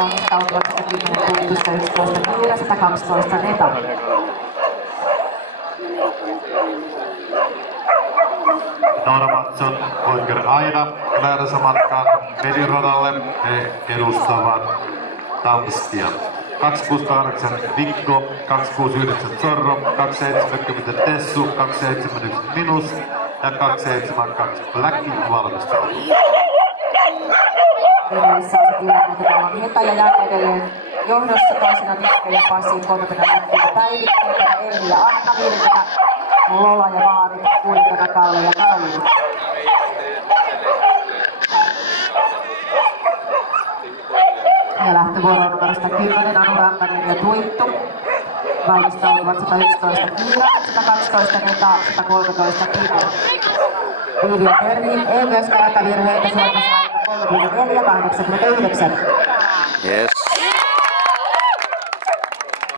valmistautuvat 10 Kuitusta, 11 Kiira, 112 Neta. Noora Mattsson, Poiker Aina lähdössä matkaan Mediradalle. He edustavat Tanskia. 268 Vikko, 269 Zorro, 270 Tessu, 271 Minus ja 272 Blacki valmistautuu. Yhdessä on se tilanne, että täällä on Heta ja Janne edelleen johdossa, toisena Mikke ja Pasi, kolmantena Läkki ja Päivi, neljäntenä Elli ja Anna, viidentenä Lola ja Maarit, kuudentena Kalle ja Karoliina. Ja lähtövuoro on numerosta 10 Anu Rantanen ja Tuittu. Valmistautuvat 111 Kiira, 112 Neta, 113 Kiko. Viivi Perhi ei myöskään jätä virheitä, suoritusaika 34,89. Yes.